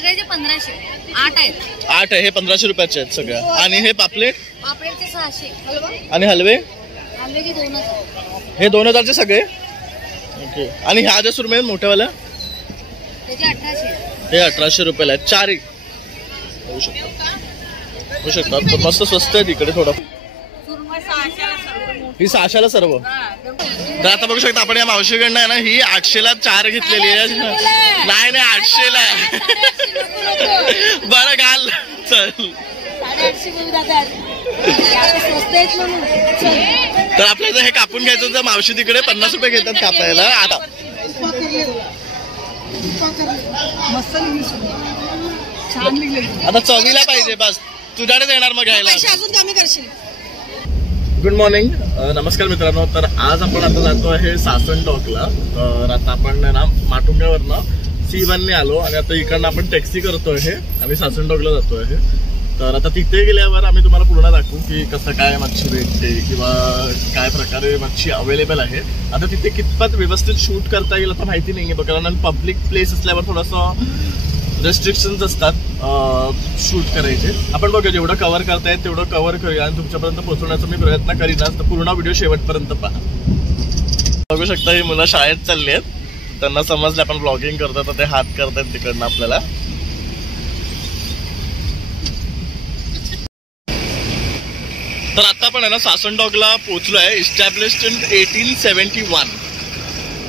सगळ्याचे 1500. 8 आहेत. 8 आहे. हे 1500 रुपयाचे आहेत सगळ्या. आणि हे पापलेट पापलेटचे 600. हलवा आणि हलवे हलवेचे 2000. हे 2000चे सगळे. ओके. आणि ह्या ज्या सुरमई मोठ्यावाल्या त्याचे 1800. हे 1800 रुपयाला आहेत. 4 होऊ शकतात. तर मस्त स्वस्त आहे तिकडे थोडं. ही 600ला सर्व. तर आता बघू शकता आपण या मावशीकडनं आहे ना, ही 800ला 4 घेतलेली आहे. नाही 800ला. बरं घाल चल. तर आपल्याला हे कापून घ्यायचं तर मावशी तिकडे 50 रुपये घेतात कापायला. आता चवीला पाहिजे बस. तुझ्याकडे येणार मग घ्यायला. Good morning. नमस्कार मित्रांनो. तर आज आपण आता जातो आहे सासण डॉकला. तर आता आपण ना माटुंग्यावरनं C1ने आलो आणि आता इकडनं आपण टॅक्सी करतो आहे आणि सासण डॉकला जातो आहे. तर आता तिथे गेल्यावर आम्ही तुम्हाला पूर्ण दाखवू की कसं काय मच्छी भेटते किंवा काय प्रकारे मच्छी अवेलेबल आहे. आता तिथे कितपत व्यवस्थित शूट करता येईल आता माहिती नाही आहे, कारण पब्लिक प्लेस असल्यावर थोडंसं रेस्ट्रिक्शन्स असतात शूट करायचे. आपण बघूया जेवढं कव्हर करता येईल तेवढं कव्हर करूया आणि तुमच्यापर्यंत पोहोचवण्याचा मी प्रयत्न करीनच. तर पूर्ण व्हिडिओ शेवटपर्यंत पहा. बघू शकता ही मुलं शाळेत चालली आहेत. त्यांना समजले आपण ब्लॉगिंग करतो तर ते हात करतात तिकडनं आपल्याला. तर आता पण आहे ना सासण डॉकला पोहोचलो आहे. इस्टॅब्लिश्ड इन 1871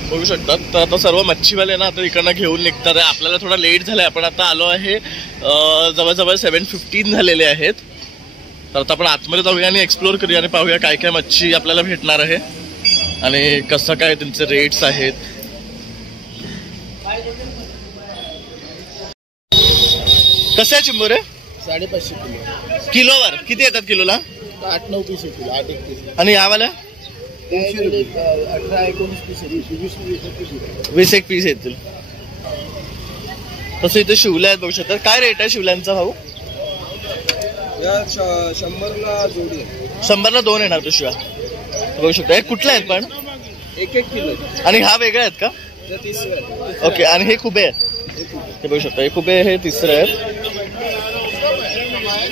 बघू शकतात. तर आता सर्व मच्छीवाले ना आता इकडनं घेऊन निघतात आहे. आपल्याला थोडा लेट झालाय. आपण आता आलो आहे जवळजवळ 7:15 झालेले आहेत. तर आता आपण आतमध्ये जाऊया आणि एक्सप्लोर करूया आणि पाहूया काय काय मच्छी आपल्याला भेटणार आहे आणि कसं काय त्यांचे रेट्स आहेत. कसं आहे चिंबोरे? 550 किलो. किलोवर किती येतात किलोला? 8-9 पीस येतील. 8-1 पीस. आणि यावाल्या 18-19 पीस येतील. 20-21 पीस येतील. तसं इथे शिवल्या आहेत बघू शकतात. काय रेट आहे शिवल्यांचा भाऊ? या 100ला जोडी. 100ला 2 येणार तो शिवा बघू शकता. हे कुठले आहेत पण? 1-1 किलो. आणि हा वेगळा आहेत का? ओके. आणि हे खुबे आहेत ते बघू शकता. हे खुबे हे तिसरं आहे.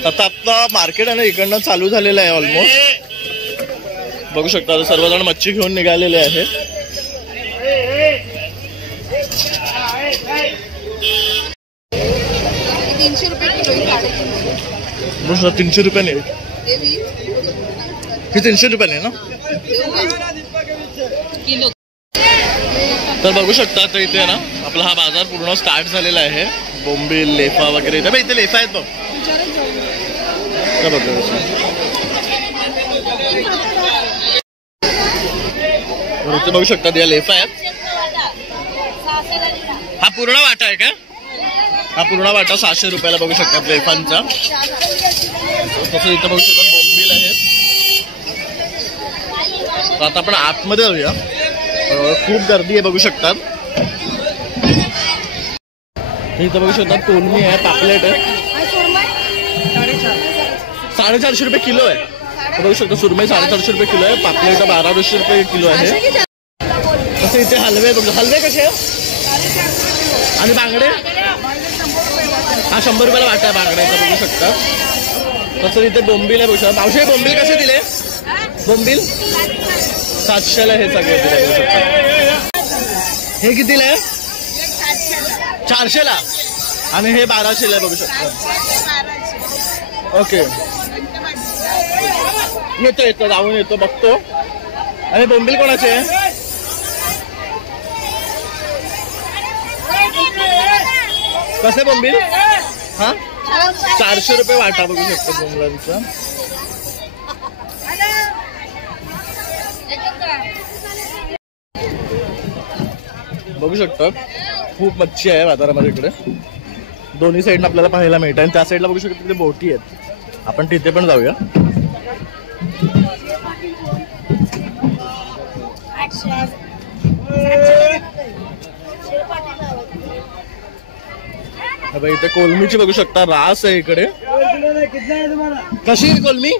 आता मार्केट आहे ना इकडनं चालू झालेलं आहे ऑलमोस्ट. बघू शकता सर्वजण मच्छी घेऊन निघालेले आहेत. 300 रुपये किलो. 300 रुपयाने हे 300 रुपयाने ना किलो. तर बघू शकता आता इथे ना आपला हा बाजार पूर्ण स्टार्ट झालेला आहे. बोंबील लेफा वगैरे इथे लेफा आहेत बघ. इथे बघू शकतात या लेफा आहेत. हा पूर्ण वाटा आहे का? हा पूर्ण वाटा 600 रुपयाला बघू शकतात लेफांचा. तसं इथं बघू शकतात बोंबील आहेत. आता आपण आतमध्ये जाऊया. खूप गर्दी आहे बघू शकतात. इथं बघू शकतात कोलमी आहे, पापलेट आहे. 450 रुपये किलो आहे. बघू शकता सुरमई 450 रुपये किलो आहे. पापलेट 1200 रुपये किलो आहे. तसं इथे हलवे बघू. हलवे कसे आणि बांगडे? हा 100 रुपयाला वाटा आहे बांगड्याचा बघू शकता. तसं इथे बोंबील आहे बघू शकता. मावशी बोंबील कसे दिले? बोंबील 700ला हे सगळे दिले बघू शकता. हे कितीला आहे? 400ला. आणि हे 1200ला आहे बघू शकता. ओके. येतो जाऊन येतो बघतो. आणि बोंबील कोणाचे आहे? कसे बोंबील? हा 400 रुपये वाटा बघू शकतो बोंबलांचा. बघू शकता खूप मच्छी आहे बाजारामध्ये इकडे. दोन्ही साईडनं आपल्याला पाहायला मिळतं. आणि त्या साईडला बघू शकतो तिथे बोटी आहेत. आपण तिथे पण जाऊया. इथे कोलमीची बघू शकता रास आहे इकडे. कशी कोलमी?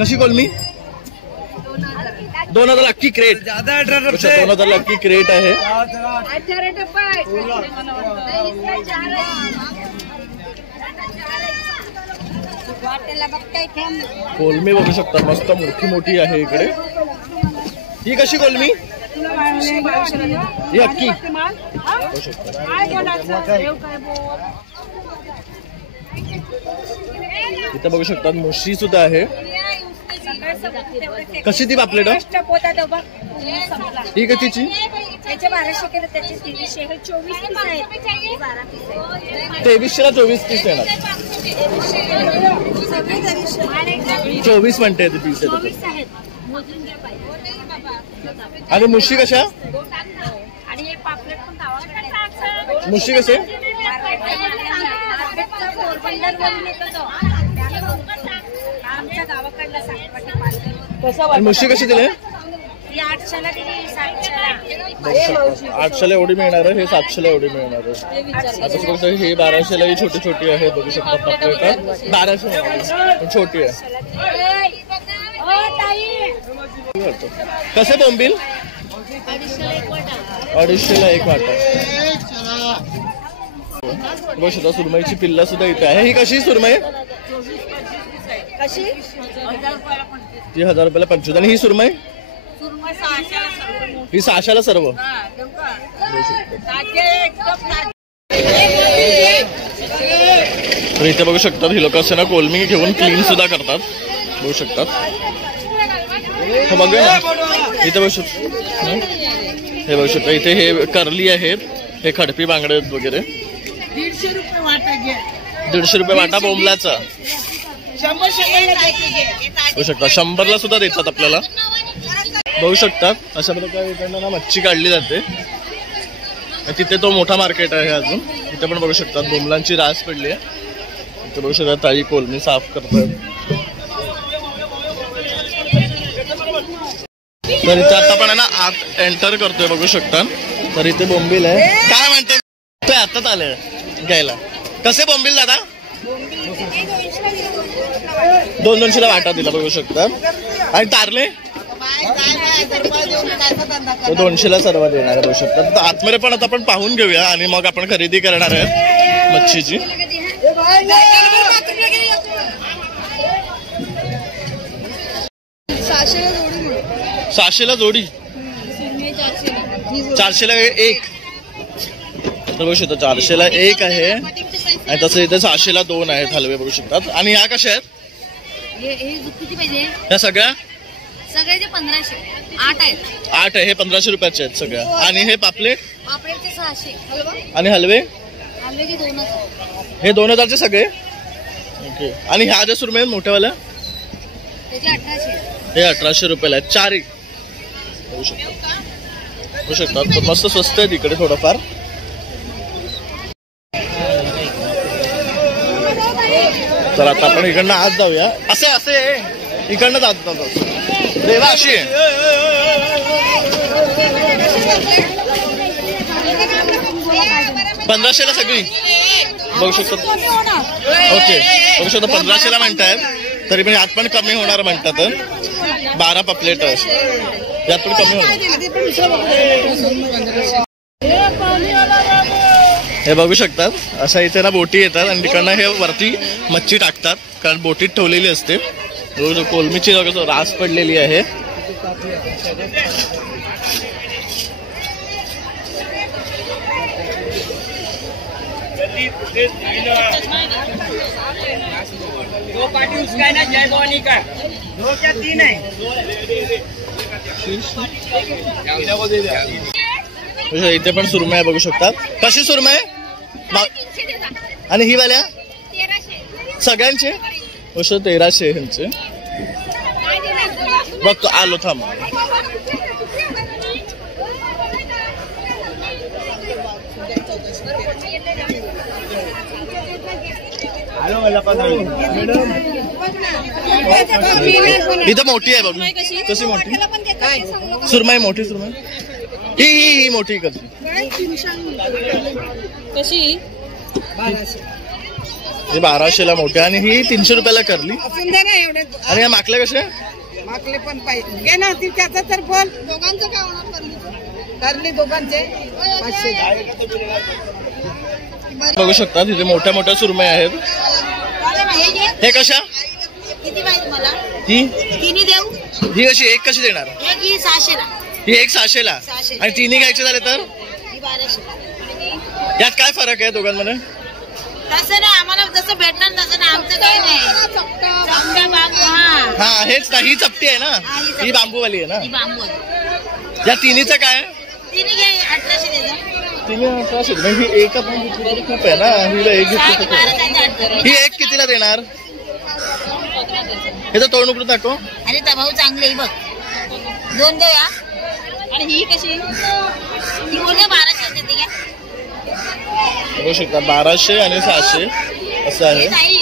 कशी कोलमी? 2000 अख्खी क्रेट, 2000 अख्खी क्रेट आहे. कोलमी बघू शकता मस्त मोठी मोठी आहे इकडे. ही कशी कोलमी? ही अख्खी इथं बघू शकता. मुशी सुद्धा आहे. कशी ती पापलेट? ही कशीची? 1200 केलं त्याचे 2300 हे 24 पीस आहेत. 2300 ला 24 पीस येणार. 24 म्हणते ती पीस आहेत. आणि मुशी कशा? आणि हे पापलेट पण गावाकडे. मुशी कसे? आमच्या गावाकडला सांगपाटी. आणि मुशी कशी दिले? 800ला दिली, 700ला. 800ला एवढी मिळणार आहे. हे 700ला एवढी मिळणार आहे. आता कसं हे 1200ला ही छोटी छोटी आहे बघू शकता. पापलेट 1200 छोटी आहे. कसे बोंबील? 250ला एक वाटा. बघू शकता सुरमईची पिल्ला सुद्धा इथे आहे. ही कशी सुरमई? ती 1000 रुपयाला 25. आणि ही सुरमई? ही 600ला सर्व. तर इथे बघू शकतात ही लोक असं ना कोलमी घेऊन क्लीन सुद्धा करतात. बघू शकतात. बघूया ना इथे बघू शकतो. हे बघू शकता इथे हे करली आहेत. हे खडपी बांगडे वगैरे 150 रुपये वाटा घ्या. 150 रुपये वाटा बोंबलाचा. 100 बघू शकता 100ला सुद्धा देतात आपल्याला. बघू शकतात अशा प्रकारे इकडनं ना मच्छी काढली जाते. तिथे तो मोठा मार्केट आहे अजून. इथे पण बघू शकतात बोंबलांची रास पडली आहे. इथे बघू शकतात ताई कोलमी साफ करतात. तर इथे आता पण आहे ना आत एंटर करतोय बघू शकता. तर इथे बोंबील आहे. काय म्हणते ते आताच आले घ्यायला. कसे बोंबील दादा? 200ला वाटा दिला बघू शकता. आणि तारले 200ला सर्व देणार बघू शकता. तर आतमध्ये पण आता आपण पाहून घेऊया आणि मग आपण खरेदी करणार आहे मच्छीची. 600ला जोडी, 400ला एक. तर बघू शकता 400ला एक आहे. आणि तसं इथे 600ला 2 आहेत हलवे बघू शकतात. आणि ह्या कशा आहेत? किती पाहिजे? ह्या सगळ्या सगळ्याचे 1500. 8 आहेत. 8 आहे. हे 1500 रुपयाचे आहेत सगळ्या. आणि हे पापलेट? पापलेटचे 600. आणि हलवे? हलवेचे 2000. हे 2000चे सगळे. ओके. आणि ह्या ज्या सुरमई आहेत मोठ्यावाल्या? त्याचे 1800. हे 1800 रुपयाला आहेत. 4 बघू शकतात. बघू शकतात तर मस्त स्वस्त आहे तिकडे थोडंफार. तर आता आपण इकडनं आत जाऊया. असे असे इकडनं जात देवा अशी आहे. 1500ला सगळी बघू शकतो. ओके बघू शकतो 1500ला म्हणतायत. तरी पण यात पण कमी होणार म्हणतात. 12 पापलेट यात पण कमी होणार. हे बघू शकतात अशा इथे ना बोटी येतात आणि तिकडनं हे वरती मच्छी टाकतात कारण बोटीत ठेवलेली असते. कोलमीची रास पडलेली आहे. दो पार्टी उसका है ना, जय भवानी का 2 क्या 3 है. इथे पण सुरमई बघू शकतात. कशी सुरमई? आणि ही वाल्या सगळ्यांचे 1300 ह्यांचे. बघतो आलो थांब. इथं मोठी आहे बघ. कशी मोठी सुरमई? मोठी सुरमई ही मोठी कशी? कशी? 1200ला मोठी. आणि ही 300 रुपयाला करली. आणि या माकल्या कशा? आकले पण पाहिजे घे ना ती त्याचा तर बोल दोघांचं काय होणार करली दोघांचे 500 बघू शकता तिथे मोठ्या मोठ्या सुरमई आहेत. हे कशा किती पाहिजे तुम्हाला? ही तिन्ही देऊ. ही कशी एक कशी देणार? एक ही 600 ला. ही एक 600 ला आणि तिन्ही घ्यायचे झाले तर ही 1200. यात काय फरक आहे दोघांमध्ये? तसं नाही आम्हाला जसं भेटणार तसं नाही आमचं काही नाही. चपटा बांबू. हा हा हेच ना ही चपटी आहे ना ही बांबूवाली आहे ना. ही बांबू. या तिन्हीचं काय? तिन्ही घे 1800 द्यायचं. तिन्ही 1800 म्हणजे ही एक आपण घेतली तरी खूप आहे ना. हिला एक घेतली तर ही एक कितीला देणार? हे तर तोंड उघडून दाखव. अरे तर भाऊ चांगले ही बघ 2 देऊया. आणि ही कशी? ही बोलले 1200 देते का? बघू शकता 1200 आणि 600 असं आहे. नाही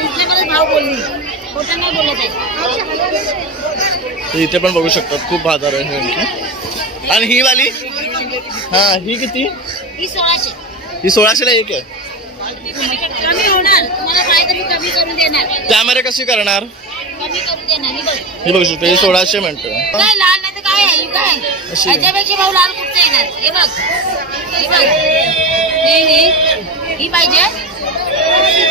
रिजनेबल भाव बोलली खोटं नाही बोलत आहे. तर इथे पण बघू शकतात खूप बाजार आहे आणखी. आणि ही वाली हा ही किती? ही 1600. ही 1600 ला एक आहे. कमी होणार तुम्हाला पाहिजे तर मी कमी करून देणार. त्यामध्ये कशी करणार? कमी करून देणार. ही बघ ही बघू शकतो ही 1600 म्हणतो. काय लाल नाही तर काय आहे ही काय? अशी. याच्यापेक्षा भाऊ लाल कुठचं येणार? हे बघ ही बघ ही पाहिजे.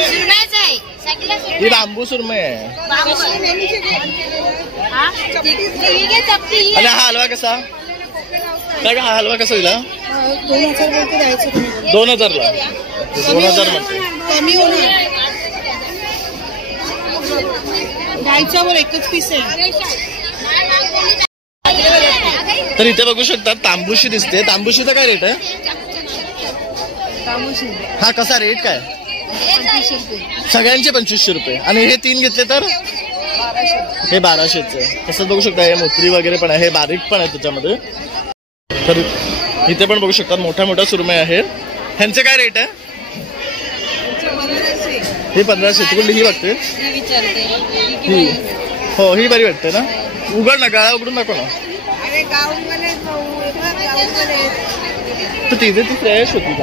सुरमईच आहे सगळं. ही बांबू सुरमई आहे. बांबू. हा ही घे चपटी. आणि हा हलवा कसा? काय का हा हलवा कसा दिला? 2000 बोलते द्यायचं 2000 ला 2000 म्हणते. कमी होणार द्यायच्यावर एकच पीस आहे. तर इथे बघू शकता तांबूशी दिसते. तांबूशीचा काय रेट आहे? हा कसा रेट काय? सगळ्यांचे 2500 रुपये. आणि हे 3 घेतले तर हे 1200चे. तसं बघू शकता हे मोत्री वगैरे पण आहे. हे बारीक पण आहे त्याच्यामध्ये. तर इथे पण बघू शकता मोठ्या मोठ्या सुरमई आहेत. ह्यांचे काय रेट आहे? ही 1500. तिकडली ही बघते ही. हो ही बरी वाटते ना. उघड ना गळा उघडून दाखव ना. तर तिथे ती फ्रेश होती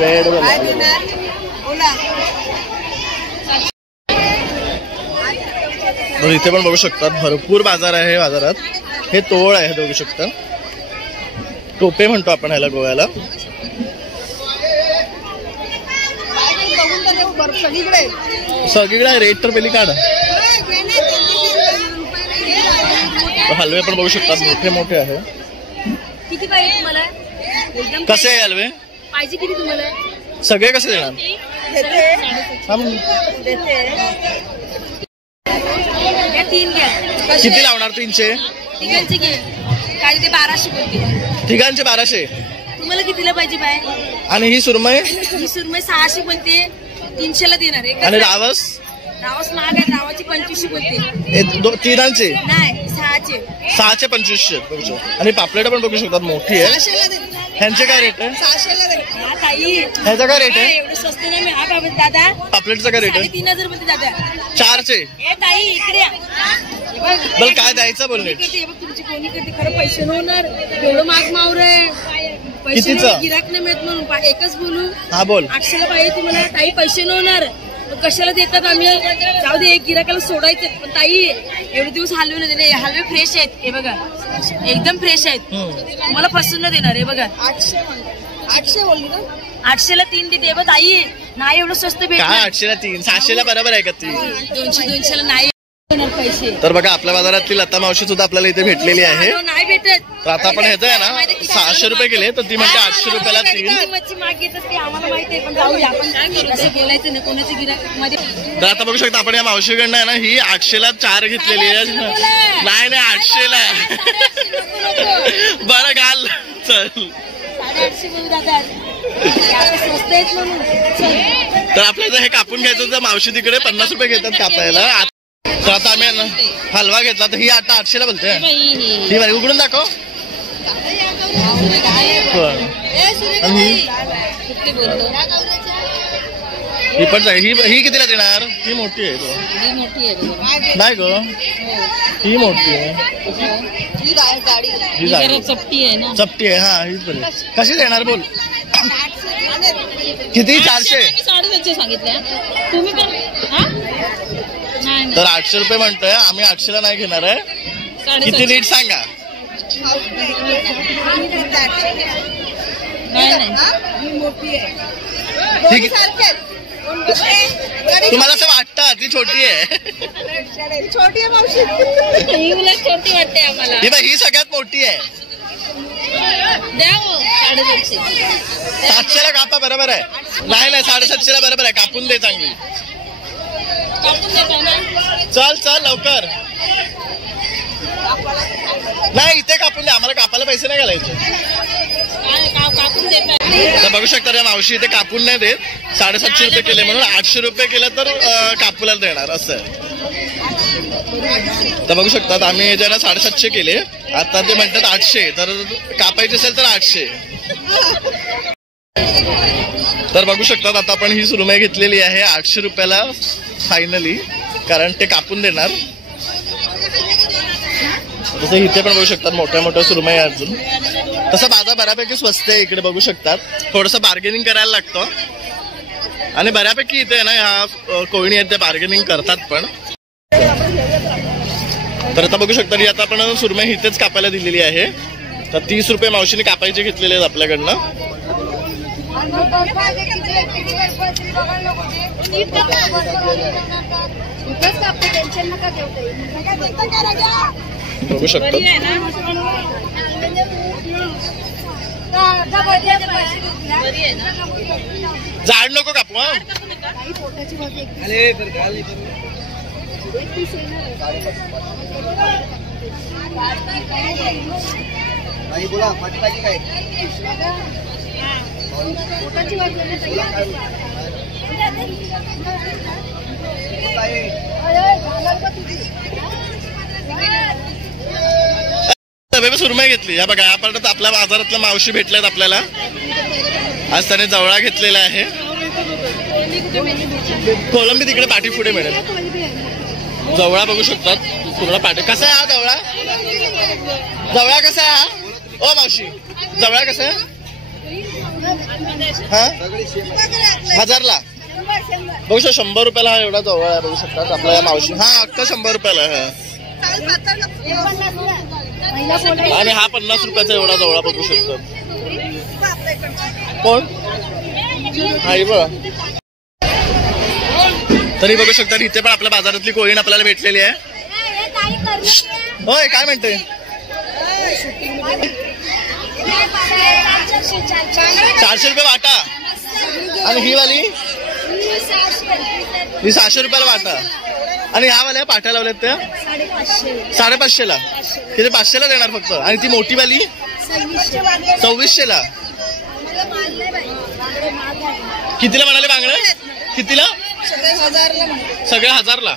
रेड इथे पण बघू शकता भरपूर बाजार आहे. बाजारात हे तोळ आहे बघू शकता. टोपे म्हणतो आपण ह्याला गोव्याला. सगळीकडे रेट तर पहिली काढ. हलवे पण बघू शकता मोठे मोठे आहे. किती पाहिजे तुम्हाला? कसे आहे हलवे? पाहिजे किती तुम्हाला? सगळे कसे देणार? या 3 घ्या. किती लावणार? 300. तिघांचे घे काय ते 1200 बोलते. तिघांचे 1200. तुम्हाला कितीला पाहिजे बाय? आणि ही सुरमई? ही सुरमई 600 बोलते. 300 ला देणार. आणि रावस? रावस महाग आहे. रावाची 2500 बोलते. हे तिघांचे नाही 600. 600 2500 बघू शकता. आणि पापलेट पण बघू शकतात मोठी आहे. ह्यांचे काय रेट आहे? 600 ताई. ह्याचा काय रेट आहे? एवढं स्वस्त नाही मी. हा का दादा पापलेटचा काय रेट आहे? 3500 बोलते दादा. 400. ए ताई इकडे या. बरं काय द्यायचं बोल नीट. तुमची कोणी करते खरं पैसे न होणार. एवढं माग मावर आहे. पैसे गिराक नाही मिळत म्हणून एकच बोलू. हा बोल. 800 ला पाहिजे तुम्हाला. ताई पैसे न होणार. कशाला देतात आम्ही? जाऊ दे एक गिराकाला सोडायचं. पण ताई एवढे दिवस हलवे न दिले. हलवे फ्रेश आहेत हे बघा एकदम फ्रेश आहेत. मला पसंत न देणार हे बघा. 800 बोलली ना. 800 ला 3 देते बघ ताई. नाही एवढं स्वस्त भेटणार. काय 800 ला 3? 600 ला बरोबर आहे का ती? 200 ला नाही पैसे. तर बघा आपल्या बाजारातली लता मावशी सुद्धा आपल्याला इथे भेटलेली आहे. नाही भेटत. तर आता आपण ह्याचं आहे ना 600 रुपये केले तर ती म्हणजे 800 रुपयाला 3. मच्छी माग येतात ते आम्हाला माहिती आहे. पण जाऊया आपण काय करू असं गेलायचं नाही कोणाच्या गिराक मध्ये. तर आता बघू शकता आपण या मावशीकडनं आहे ना ही 800 ला 4 घेतलेली आहे. नाही 800 ला. बरं घाल चल. 850 बोलू दादा. स्वस्त आहेत म्हणून. तर आपल्याला हे कापून घ्यायचं तर मावशी तिकडे 50 रुपये घेतात कापायला. तर आता आम्ही हलवा घेतला तर ही आता 800 ला बोलते. ही बरी उघडून दाखव. ही पण ही कितीला देणार? ही मोठी आहे. नाही ग ही मोठी आहे. ही चपटी आहे ना. चपटी आहे. हा हीच बरी. कशी देणार बोल? किती? 400. 750 सांगितलं तुम्ही पण. नाही तर 800 रुपये म्हणतोय आम्ही. 800ला नाही घेणार आहे. किती नीट सांगा. तुम्हाला असं वाटतं ती छोटी आहे. छोटी आहे मावशी. ही उलट छोटी वाटते आम्हाला. ही सगळ्यात मोठी आहे. द्या 750. 700ला कापा. बरोबर आहे. नाही 750ला बरोबर आहे. कापून दे चांगली. चल चल लवकर. नाही इथे कापून दे. आम्हाला कापायला पैसे नाही घालायचे. तर बघू शकता या मावशी इथे कापून नाही देत. 750 रुपये केले म्हणून 800 रुपये केलं तर कापूला देणार असं आहे. तर बघू शकतात आम्ही ज्यांना 750 केले. आता ते म्हणतात 800. तर कापायचे असेल तर 800. तर बघू शकतात आता आपण ही सुरमई घेतलेली आहे 800 रुपयाला फायनली, कारण ते कापून देणार. जसं इथे पण बघू शकतात मोठ्या मोठ्या सुरमई अजून. तसं बाजार बऱ्यापैकी स्वस्त आहे इकडे बघू शकतात. थोडंसं बार्गेनिंग करायला लागतं आणि बऱ्यापैकी इथे ना ह्या कोळणी आहेत ते बार्गेनिंग करतात पण. तर आता बघू शकता आता आपण सुरमई इथेच कापायला दिलेली आहे. तर 30 रुपये मावशीने कापायचे घेतलेले आहेत आपल्याकडनं. बघू शकतो झाड नको कापू. नाही बोला पाठी काय सुरमई घेतली. या बघा आपण आपल्या बाजारातल्या मावशी भेटल्यात आपल्याला. आज त्याने जवळा घेतलेला आहे. कोलंबी तिकडे पाठी पुढे मिळेल. जवळा बघू शकतात पूर्ण पाठी. कसा आहे हा जवळा? जवळा कसा आहे हा? ओ मावशी जवळा कसा आहे हा? 1000ला बघू शकता. 100 रुपयाला एवढा जवळ आहे बघू शकतात आपल्या या मावशी. हा अख्खा 100 रुपयाला आहे. आणि हा 50 रुपयाचा एवढा जवळा बघू शकतो. कोण हा बघा. तरी बघू शकता इथे पण आपल्या बाजारातली कोळीण आपल्याला भेटलेली आहे. होय काय म्हणते? 400 रुपये वाटा. आणि ही वाली ही 600 रुपयाला वाटा. आणि ह्या वाल्या पाट्या लावल्यात त्या 550ला. तिथे 500ला देणार फक्त. आणि ती मोठी वाली 2600ला. कितीला म्हणाले बांगडे? कितीला? सगळ्या 1000ला.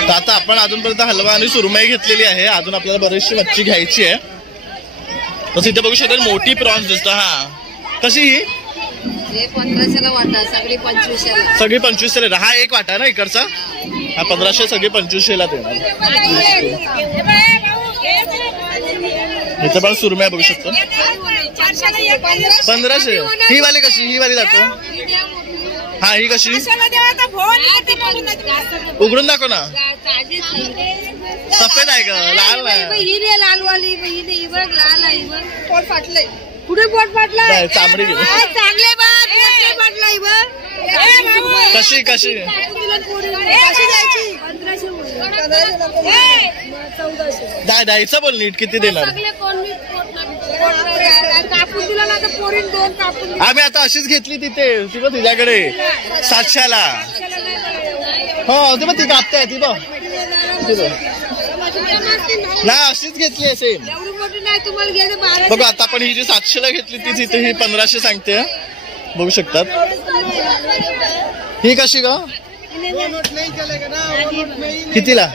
तर आता आपण अजूनपर्यंत हलवा आणि सुरमई घेतलेली आहे. अजून आपल्याला बरीचशी मच्छी घ्यायची आहे. तसं इथे बघू शकता मोठी प्रॉन्स दिसतो. हा कशी ही? 1500ला वाटा. सगळी 2500ला. सगळी 2500ला. हा एक वाटा ना इकडचा. हा 1500 सगळी 2500ला देणार. इथे पण सुरमई बघू शकतो 1500. ही वाली कशी? ही वाली जातो. हा ही कशी? उघडून दाखव ना. सफेद आहे का? लाल नाही. लाल वाली लाल आहे. पोट फाटलंय. कुठे पोट फाटलंय? चामडी गेली. चांगले कशी कशी? द्यायचं बोल नीट. किती देणार? आम्ही आता अशीच घेतली तिथे. ती बघ तुझ्याकडे 700ला. हो ती बघ ती कापताय. ती बघ नाही अशीच घेतली आहे सेम. बघू आता आपण ही जी 700ला घेतली ती तिथे ही 1500 सांगते. बघू शकतात. ही कशी ग? कितीला?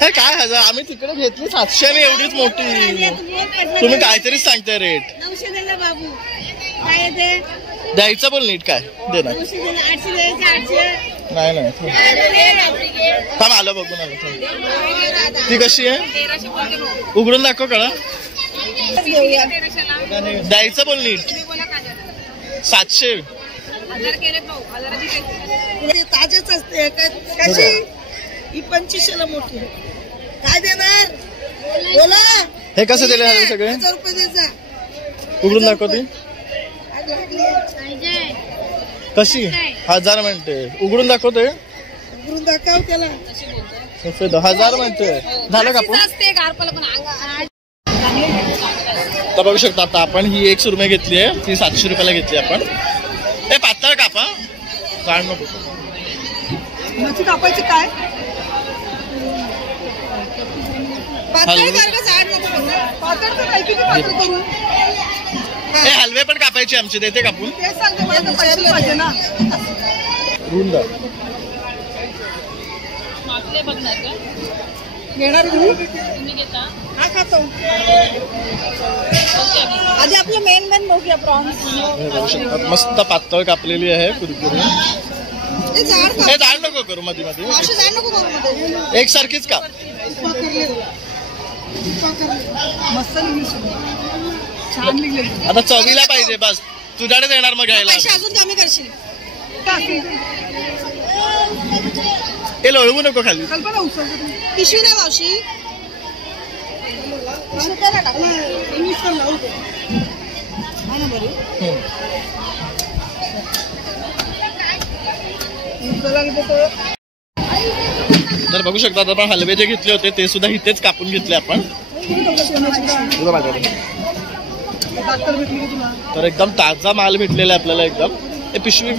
हे काय 1000? आम्ही तिकडे घेतली 700 एवढीच मोठी. तुम्ही काहीतरीच सांगताय रेट. द्यायचं बोल नीट. काय देणार? नाही नाही थांब आलं बघून आलं. ती कशी आहे? उघडून दाखव कळा. द्यायचं बोल नीट. 700 ताजेच असते कशी ही 2500ला मोठी काय देणार बोला. हे कसे दिले हलवे सगळे? 1000 रुपये द्यायचा. उघडून दाखवते कशी 1000 म्हणते. उघडून दाखवते उघडून दाखव त्याला. 1000 म्हणते. झालं का आपण? तर बघू शकता आता आपण ही 1 सुरमई घेतली आहे, ती 700 रुपयाला घेतली आपण. हे पातळ कापा जाण नको. मच्छी कापायची काय हे हलवे पण कापायचे आमचे, देते कापून. रुंद घेणार हा खातो. आधी आपलं मेन बघूया प्रॉन्स. मस्त पातळ कापलेली आहे कुरकुरी. हे जाड नको करू मध्ये मध्ये, एक सारखीच काप. आता चवीला पाहिजे बस, तुझ्याकडे देणार मग घ्यायला. अजून कमी करशील. हे लोळवू नको खाली. पिशवी नाही मावशी. तर बघू शकता आपण हलवे जे घेतले होते ते सुद्धा इथेच कापून घेतले आपण. तर एकदम ताजा माल भेटलेला आहे आपल्याला एकदम. हे पिशवी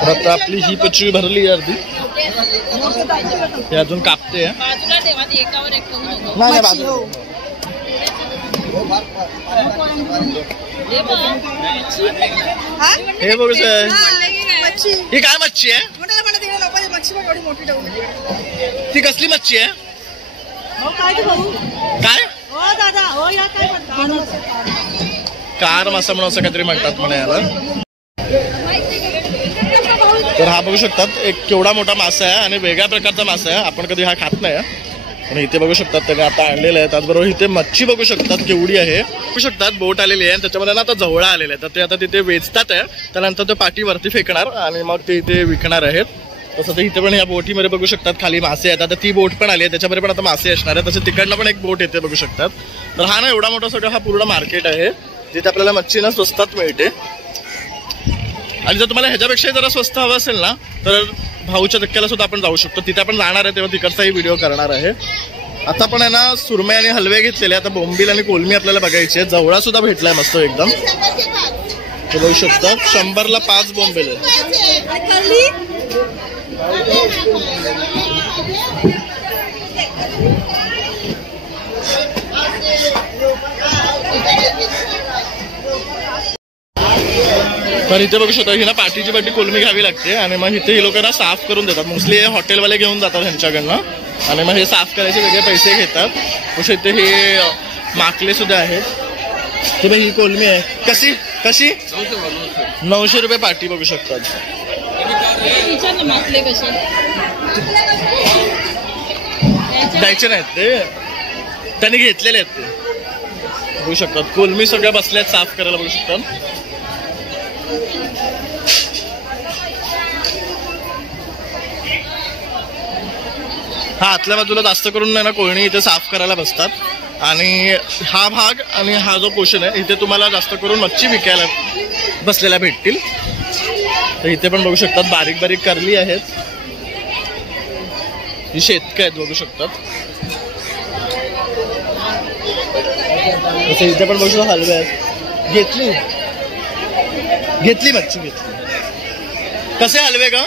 तर आता आपली ही पिशवी भरली अर्धी. हे अजून कापते. हे बघू सर, ही काय मच्छी आहे? ती कसली मच्छी आहे? काय कार मासा म्हणून असं काहीतरी म्हणतात म्हणे याला. तर हा बघू शकतात एक केवढा मोठा मासा आहे आणि वेगळ्या प्रकारचा मासा आहे. आपण कधी हा खात नाही. आणि इथे बघू शकतात त्याने आता आणलेलं आहे. त्याचबरोबर इथे मच्छी बघू शकतात केवढी आहे. बघू शकतात बोट आलेली आहे, त्याच्यामध्ये ना आता जवळा आलेला आहे. तर ते आता तिथे वेचतात आहे, त्यानंतर ते पाठीवरती फेकणार आणि मग ते इथे विकणार आहेत. तसं ते इथे पण या बोटीमध्ये बघू शकतात खाली मासे आहेत. आता ती बोट पण आली आहे, त्याच्यामध्ये पण आता मासे असणार आहे. तसं तिकडनं पण एक बोट येते बघू शकतात. तर हा ना एवढा मोठा सगळं हा पूर्ण मार्केट आहे जिथे आपल्याला मच्छी ना स्वस्तात मिळते. आणि जर तुम्हाला ह्याच्यापेक्षा जरा स्वस्त हवं असेल ना तर भाऊच्या धक्क्याला सुद्धा आपण जाऊ शकतो. तिथे आपण जाणार आहे तेव्हा तिकडचाही व्हिडिओ करणार आहे. आता पण आहे ना सुरमई आणि हलवे घेतलेले. आता बोंबील आणि कोलमी आपल्याला बघायची आहे. जवळा सुद्धा भेटलाय मस्त एकदम. ते बघू शकतात 100ला 5 बोंबील आहे. तर इथे बघू शकता ही ना पाठीची पाठी कोलमी घ्यावी लागते आणि मग इथे ही लोक ना साफ करून देतात. मोस्टली हे हॉटेलवाले घेऊन जातात ह्यांच्याकडनं आणि मग हे साफ करायचे वेगळे पैसे घेतात. तसे इथे हे माकले सुद्धा आहेत. ते ही कोलमी आहे. कशी 900 रुपये पाठी बघू शकतात. द्यायचे नाहीत ते, त्यांनी घेतलेले आहेत ते. बघू शकतात कोलमी सगळ्या बसल्या आहेत साफ करायला बघू शकतात. हा आतल्या बाजूला जास्त करून नाही ना कोळणी इथे साफ करायला बसतात. आणि हा भाग आणि हा जो पोर्शन आहे इथे तुम्हाला जास्त करून मच्छी विकायला बसलेल्या भेटतील. तर इथे पण बघू शकतात बारीक बारीक करली आहेत. ही शेतकं आहेत बघू शकतात. इथे पण बघू शकतो हलवे आहेत. घेतली मच्छी घेतली. कसे हलवे का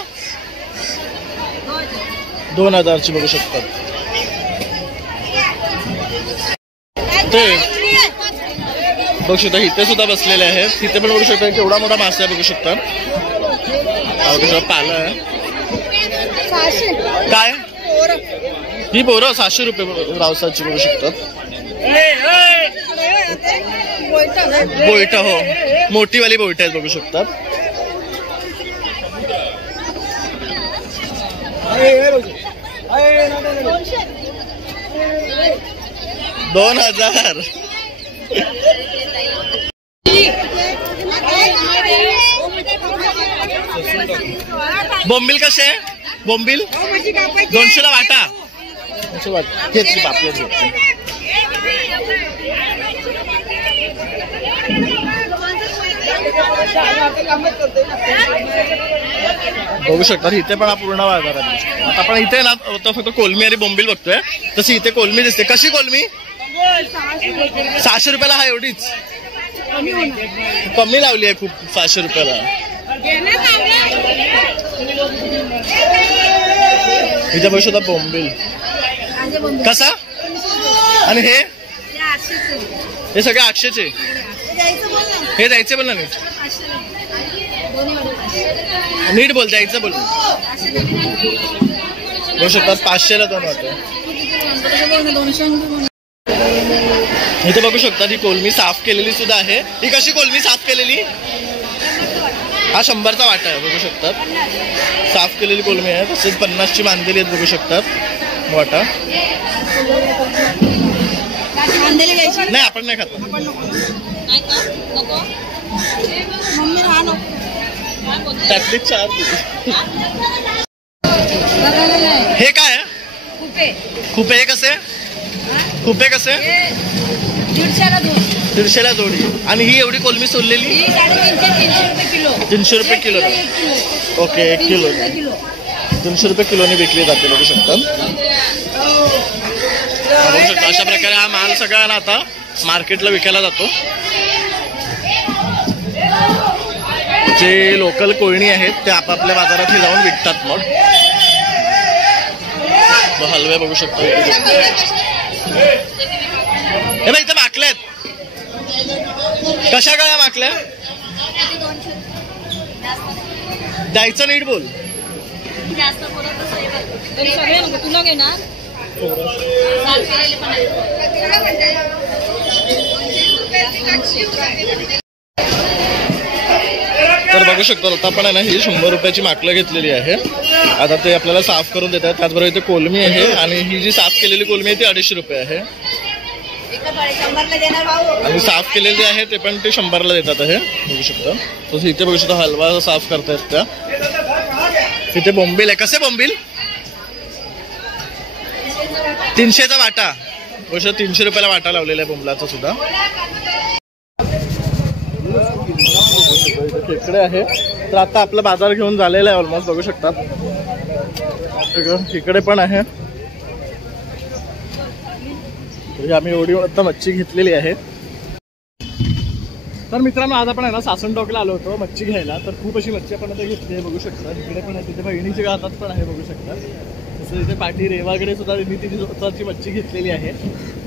2000ची बघू शकतात. ते बघू शकता इथे सुद्धा बसलेले आहेत. तिथे पण बघू शकता केवढा मोठा मासा आहे बघू शकतात. पाला आहे. काय ही बोरं 700 रुपये रावसाची बघू शकतात. बोयटा हो मोठीवाली बोयटा आहेत बघू शकतात. 2000. बोंबील कसे आहे? बोंबील 200 ला वाटा. घेतली पापलेट घेतली. बघू शकता इथे पण हा पूर्ण बाजार आहे. आता आपण इथे ना फक्त कोलमी आणि बोंबील बघतोय. तशी इथे कोलमी दिसते. कशी कोलमी? 600 रुपयाला. हा एवढीच कमी लावली आहे खूप. 600 रुपयाला. इथे बघू शकता बोंबील कसा. आणि हे सगळे 800चे. हे द्यायचे बोल ना नीट. नीट बोल. द्यायचं बोल. बघू शकतात 500ला 2 वाटतं. इथे बघू शकता ही कोलमी साफ केलेली सुद्धा आहे. ही कशी कोलमी साफ केलेली? हा 100चा वाटा आहे. बघू शकतात साफ केलेली कोलमी आहे. तसेच 50ची बांधलेली आहेत. बघू शकतात वाटा. नाही आपण नाही खात. त्यातली 4. हे काय आहे? खुपे. हे कसे? खुपे कसे? 150ला जोडी. आणि ही एवढी कोलमी सोललेली 300 रुपये किलो. ओके 1 किलो 300 रुपये किलोने विकली जाते. बघू शकता. अशा प्रकारे हा माल सगळा ना आता मार्केटला विकायला जातो. जे लोकल कोळणी आहेत ते आपापल्या बाजारात जाऊन विकतात. मग हलवे बघू शकतो. हे बघ इथे माकल्या आहेत. कशा गळ्या माकल्या? द्यायचं नीट बोल. तुला घे ना. तर बघू शकतो आता आपण आहे ना ही 100 रुपयाची माकलं घेतलेली आहे. आता ते आपल्याला साफ करून देतात. त्याचबरोबर इथे कोलमी आहे आणि ही जी साफ केलेली कोलमी आहे ती 250 रुपये आहे. आणि साफ केलेली आहे ते पण ते 100ला देतात आहे. बघू शकता. तसं इथे बघू शकता हलवा साफ करतायत त्या. इथे बोंबील आहे. कसे बोंबील? 300चा वाटा. बघू शकता 300 रुपयाला वाटा लावलेला आहे बोंबलाचा सुद्धा. खेकडे आहे. तर आता आपला बाजार घेऊन झालेला आहे ऑलमोस्ट. बघू शकतात इकडे पण आहे. आम्ही एवढी आता मच्छी घेतलेली आहे. तर मित्रांनो आज आपण आहे ना सासन टोकला आलो होतो मच्छी घ्यायला. तर खूप अशी मच्छी आपण आता घेतली आहे. बघू शकता इकडे पण आहे. तिथे बहिणीच्या हातात पण आहे. बघू शकता. तसं इथे पाठी रेवाकडे सुद्धा तिने स्वतःची मच्छी घेतलेली आहे.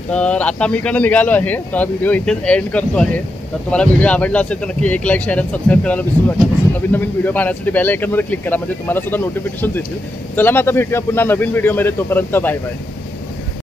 तर आता मी इकडे निघालो आहे. तर व्हिडिओ इथेच एंड करतो आहे. तर तुम्हाला व्हिडिओ आवडला असेल तर नक्की 1 लाईक शेअर आणि सबस्क्राईब करायला विसरू नका. तसंच नवीन नवीन व्हिडिओ पाहण्यासाठी बेल आयकॉनवर क्लिक करा म्हणजे तुम्हाला सुद्धा नोटिफिकेशन येतील. चला मग आता भेटूया पुन्हा नवीन व्हिडिओमध्ये. तोपर्यंत बाय बाय.